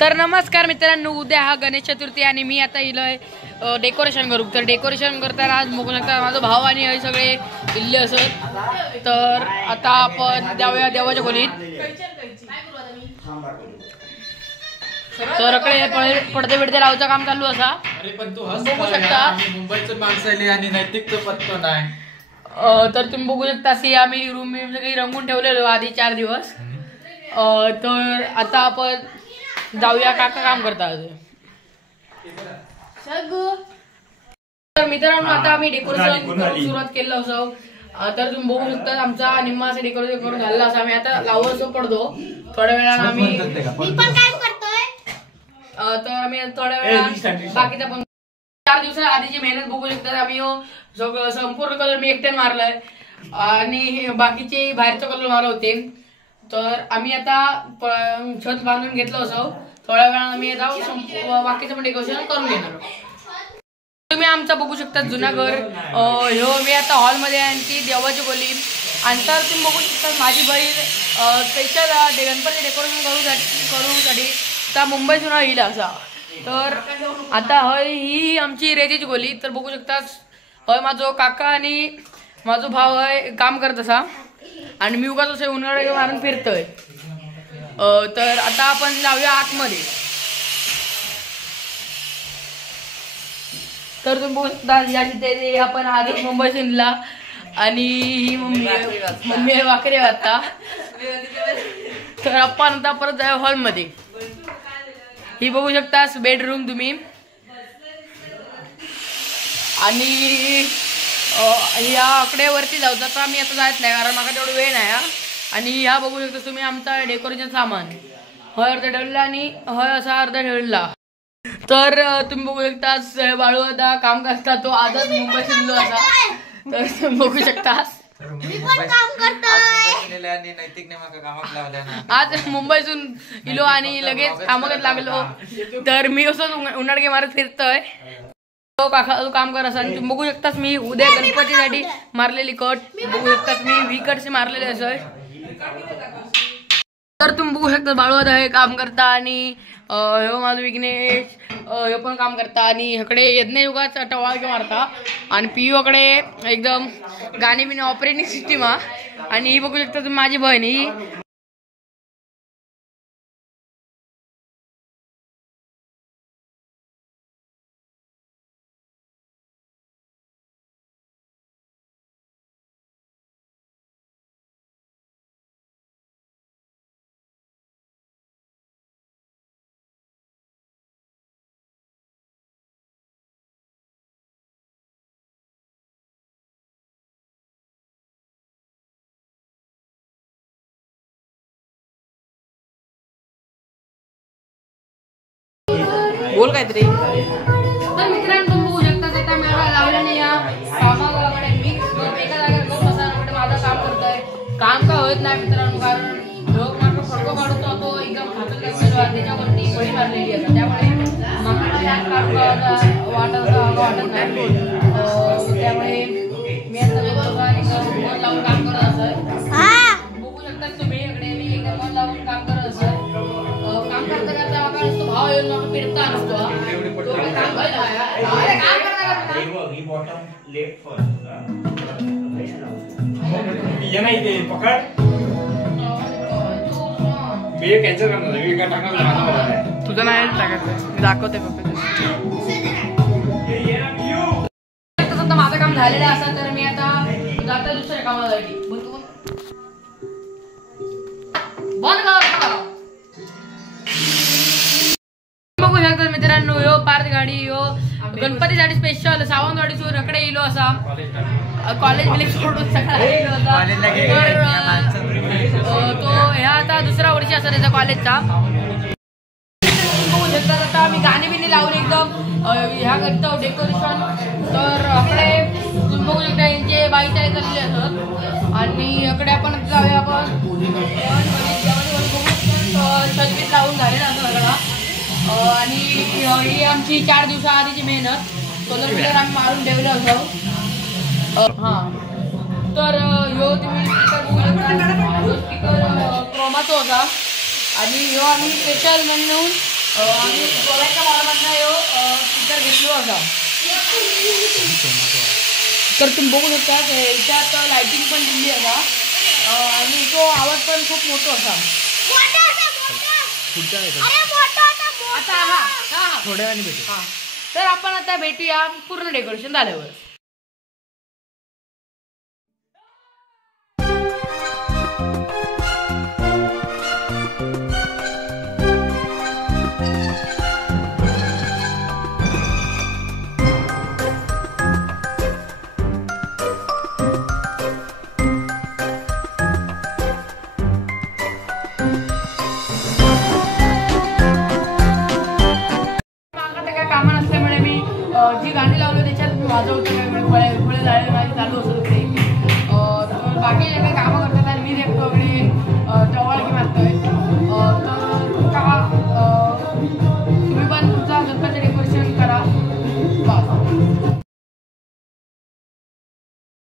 तर नमस्कार मित्रांनो, उद्या हा गणेश चतुर्थी आणि मी आता इलोय डेकोरेशन करू. तर डेकोरेशन करताना आज बघू शकता माझा भाव आणि हे सगळे इल्ले असत. तर आता आपण जाऊया देवाच्या खोलीत. तर इकडे पडदे बिडदे लावचं काम चालू असा. अरे पण तू बघू शकता मुंबईचं माणसं आणि नैतिकचं पत्तो नाही. तर तुम्ही बघू शकता की आम्ही रूम सगळी रंगून ठेवलेलो आधी 4 दिवस. तर आता आपण जाऊया. काका काम करतात. तर मित्रांनो आता आम्ही डेकोरेशन सुरुवात केलं असं. तर तुम्ही बघू शकता आमचा निम्मा असं डेकोरेशन करून झालं असं. आम्ही आता लावू असं पडतो थोड्या वेळानं आम्ही. तर आम्ही थोड्या वेळा बाकीचा पण 4 दिवसा आधीची मेहनत बघू शकता. आम्ही सगळं संपूर्ण कलर मी एकट्याने मारलाय आणि बाकीचे बाहेरचा कलर मारले होते. तर आम्ही आता छत बांधून घेतलं असं. थोड्या वेळानं आम्ही आता बाकीचं पण डेकोरेशन करून घेणार. तुम्ही आमचा बघू शकता जुना घर. मी आता हॉलमध्ये आहे आणि ती देवाची खोली. आणि तर तुम्ही बघू शकता माझी बहीण त्याच्या गणपती डेकोरेशन करूसाठी त्या मुंबईतून येईल असा. तर आता ही आमची रेतीची खोली. तर बघू शकता माझा काका आणि माझा भाव काम करत असा आणि मी उगाच असं उन्हाळा मारून फिरतोय. तर आता आपण जाऊया आतमध्ये. तर तुम्ही बघू शकता या तिथे आपण आधी मुंबई सिनला आणि ही मम्मी वाकरे आता. तर आपण आता परत जाऊया हॉलमध्ये. ही बघू शकता बेडरूम तुम्ही. आणि या आकड्यावरती जाऊ. तर आम्ही आता जायच नाही कारण मला तेवढं वेळ नाही. आणि ह्या बघू शकता तुम्ही आमचा डेकोरेशन सामान अर्धा ठेवलेला आणि असा अर्धा ठेवलेला. तर तुम्ही बघू शकता बाळू आता काम करता. तो आजच मुंबई शिरलो असा. तर तुम्ही बघू शकता आज मुंबईतून इलो आणि लगेच कामात लागलो. तर मी असं उन्हाळगे मारत फिरतोय. काका काम करत असा. तुम्ही बघू शकता मी उद्या गणपतीसाठी मारलेली कट बघू शकता. मी विकटचे मारलेले असं. तर तुम्ही बघू शकता बाळू आता हे काम करता आणि माझं विघ्नेश हे पण काम करता. आणि इकडे यज्ञ युगाचा टवाळके मारता आणि पियूकडे एकदम गाणी बिणी ऑपरेटिंग सिस्टीम हा. आणि ही बघू शकता तुम्ही माझी बहीण. ही बोल काहीतरी. तर मित्रांनो तुम्ही बघू शकता आता मी लावल्याने या कामाकडे मी एका जागेवर दोन बसायला माझं काम करतोय. काम काय होत नाही मित्रांनो कारण लोक मात्र फडको काढतो तो एकदम खातच त्याच्यावरती बळी मारलेली असतात. त्यामुळे मला काम वाटत नाही. त्यामुळे मी आता मन लावून काम करत असत. बघू शकता तुम्ही इकडे मी एकदम मन लावून काम करत असत. काम करता करता भाव येऊन फिरता नसतो. तुझं नाही टाकायचं दाखवते माझं काम झालेलं असं. तर मी आता जाता दुसऱ्या कामासाठी बंद करा. बघू शकता मित्रांनो यो पार्थ गाडी यो गणपतीसाठी स्पेशल सावंतवाडीतून रकडे येलो असा. कॉलेज बिलेज सोडून सगळा येलो होता. तो ह्या आता दुसरा वर्षी असा त्याचा कॉलेजचा. बघू शकता आता आम्ही गाणी बिणी लावून एकदम ह्या करतो डेकोरेशन. तर आपले बघू शकता यांचे बाईचा चालले असत. आणि इकडे आपण जाऊया आपण छतबीत लावून झालेला असं सगळा. आणि ही आमची 4 दिवसा आधीची मेहनत. सोलर पिलर आम्ही मारून ठेवलं होतं. तर ह्यो तुम्ही स्पीकर क्रोमाचा होता. आणि ह्यो आम्ही स्पेशल म्हणून आम्ही गोव्याच्या मॉलमधनं स्पीकर घेतलो असा तर तुम्ही बघू शकता याच्यात लाइटिंग पण दिली असा आणि तो आवाज पण खूप मोठा असा आता हा थोड्या वेळाने भेटू. तर आपण आता भेटूया पूर्ण डेकोरेशन झाल्यावर. कामा नसल्यामुळे मी जी गाणी लावली त्याच्यात मी वाजवतो